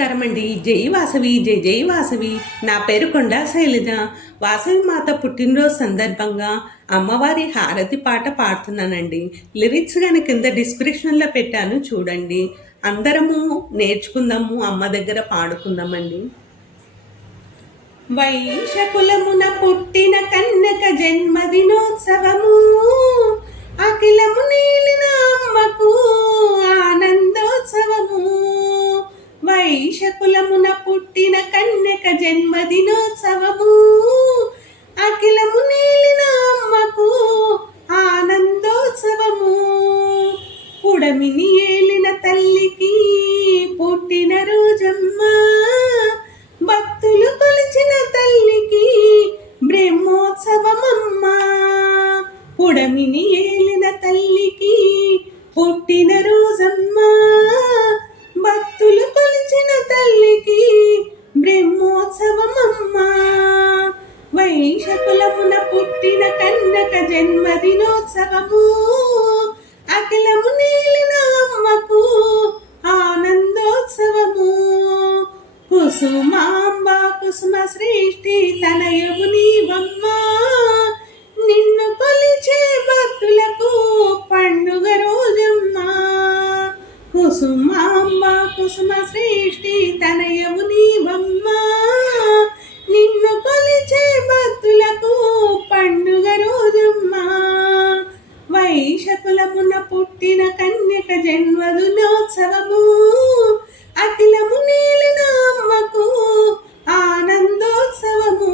నమస్కారం అండి. జై వాసవి, జై జై వాసవి. నా పేరు కొండా శైలజ. వాసవి మాత పుట్టినరోజు సందర్భంగా అమ్మవారి హారతి పాట పాడుతున్నానండి. లిరిక్స్ కానీ కింద డిస్క్రిప్షన్లో పెట్టాను, చూడండి. అందరము నేర్చుకుందాము, అమ్మ దగ్గర పాడుకుందామండి. వైశకులమున పుట్టిన కన్యక జన్మదినోత్సవము, అఖిలము నీలిన అమ్మకు ఆనందోత్సవము. వైశకులమున పుట్టిన కన్యక జన్మదినోత్సవము, అఖిలము నీలిన అమ్మకు ఆనందోత్సవము. పుడమిని ఏలిన తల్లికి పుట్టిన రోజమ్మ, భక్తులు కొలిచిన తల్లికి బ్రహ్మోత్సవమమ్మ. పుడమిని ఏలిన తల్లికి పుట్టిన రోజమ్మ, భక్తులు కొలిచిన తల్లికి బ్రహ్మోత్సవమమ్మ. వైశకులమున పుట్టిన కన్యక జన్మదినోత్సవము, అఖిలము నీలిన అమ్మకు ఆనందోత్సవము. కుసుమాంబ కుసుమ సృష్టి తనయవు నీవమ్మ, నిన్ను కొలిచే భక్తులకు పండుగ రోజమ్మ. కుసుమాంబ కుసుమ సృష్టి తనయవు నీవమ్మ, నిన్ను కొలిచే భక్తులకు పండుగ రోజమ్మ. వైశకులమున పుట్టిన కన్యక జన్మదినోత్సవము, అఖిలము నీలిన అమ్మకు ఆనందోత్సవము.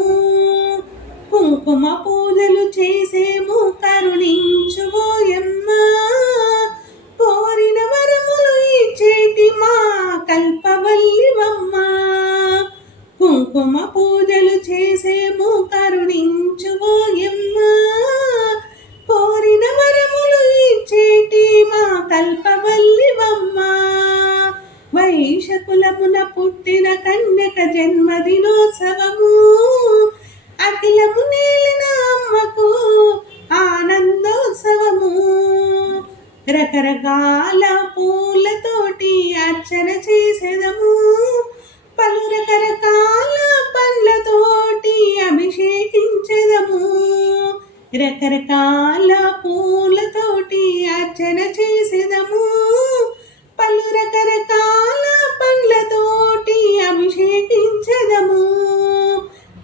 కుంకుమ పూజలు చేసేము కరుణించువోయమ్మ, కోరిన వరములు ఇచ్చేటి మా కల్పవల్లివమ్మ. కుంకుమ పూజలు చేసేము కరుణించువోయమ్మ, కోరిన వరములు ఇచ్చేటి మా కల్పవల్లివమ్మ. వైశకులమున పుట్టిన కన్యక జన్మదినోత్సవము, అఖిలము నీలిన అమ్మకు ఆనందోత్సవము. రకరకాల పూలతోటి అర్చన చేసేదము, పలు రకరకాల పండ్లతోటి అభిషేకించెదము. రకరకాల పూలతోటి అర్చన చేసేదము, పలు రకరకాల పండ్లతోటి అభిషేకించెదము.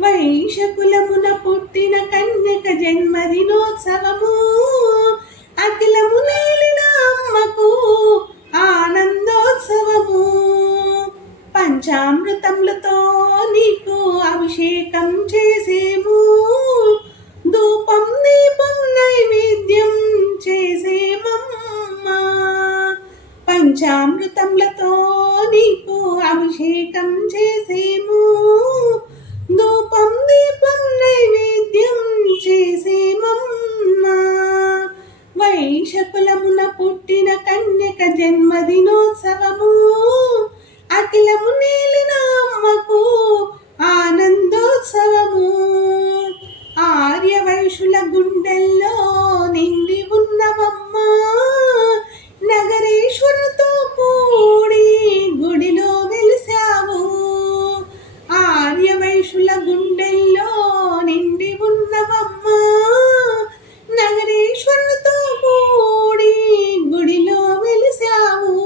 వైశకులమున పుట్టిన కన్యక జన్మదినోత్సవము, అఖిలము నీలిన అమ్మకు ఆనందోత్సవము. పంచామృతములతో నీకు అభిషేకం చేసేము, ధూపం దీపం నైవేద్యం చేసేమమ్మ. పంచామృతములతో నీకు అభిషేకం చేసేము, ధూపం దీపం నైవేద్యం చేసేమమ్మ. వైశకులమున పుట్టిన కన్యక జన్మదినోత్సవము, అఖిలము నీలిన అమ్మకు ఆనందోత్సవము. ఆర్య వైశ్యుల గుండెల్లో నిండి ఉన్నవమ్మ, నగరేశ్వరుతో కూడి గుడిలో వెలిసావు. ఆర్య వైశ్యుల గుండెల్లో నిండి ఉన్నవమ్మ, నగరేశ్వరుతో కూడి గుడిలో వెలిసావు.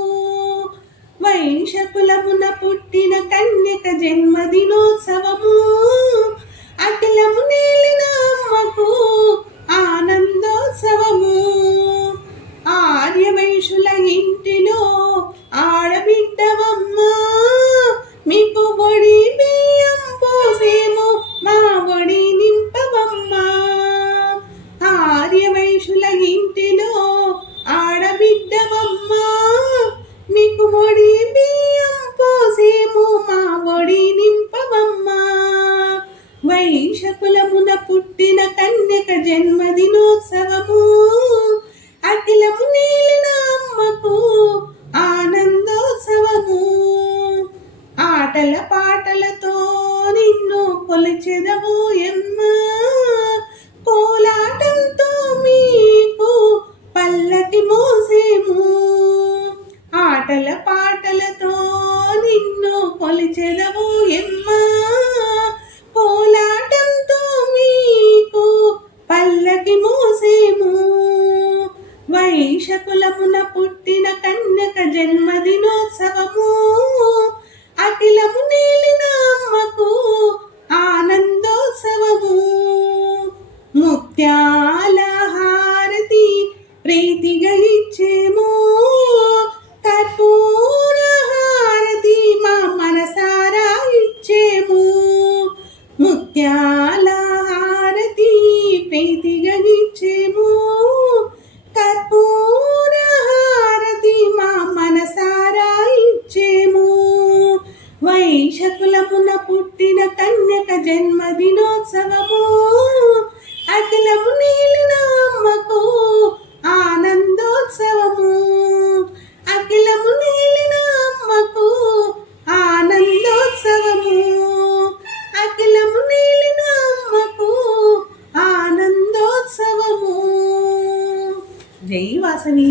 వైశకులమున పుట్టిన కన్యక జన్మదినోత్సవము, అఖిలము నీలిన అమ్మకు ఆనందోత్సవము. ఆర్య వైశ్యుల ఇంటిలో ఆడబిడ్డవమ్మ, మీకు ఒడి బియ్యం పోసేము మా ఒడి నింపవమ్మ. ఆర్య వైశ్యుల ఇంటిలో ఆడబిడ్డవమ్మ, మీకు ఒడి బియ్యం పోసేము మా ఒడి నింపవమ్మ. వైశకులమున పుట్టిన కన్యక జన్మదినోత్సవము, అఖిలము నీలిన అమ్మకు ఆనందోత్సవము. ఆటల పాటలతో నిన్ను కొలిచెదవోయమ్మ, కోలాటంతో మీకు పల్లకి మోసేము. ఆటల పాటలతో నిన్ను కొలిచెదవు ఎమ్మా కోలాటంతో మీకు పల్లకి మోసేము వైశకులమున పుట్టిన కన్యక జన్మదినోత్సవము అఖిలము నీలిన అమ్మకు ఆనందోత్సవము ముత్యాల హారతి ప్రీతిగా ఇచ్చేము కర్పూర హారతి మా మనసారా ఇచ్చేము ముత్యాల హారతి ప్రీతిగా ఇచ్చేము కర్పూర హారతి మా మనసారా ఇచ్చేము వైశకులమున పుట్టిన కన్యక జన్మదినోత్సవము అఖిలము నీలిన అమ్మకు ఆనందోత్సవము అఖిలము నీలిన అమ్మకు ఆనందోత్సవము అఖిలము నీలిన అమ్మకు ఆనందోత్సవము. జై వాసవి.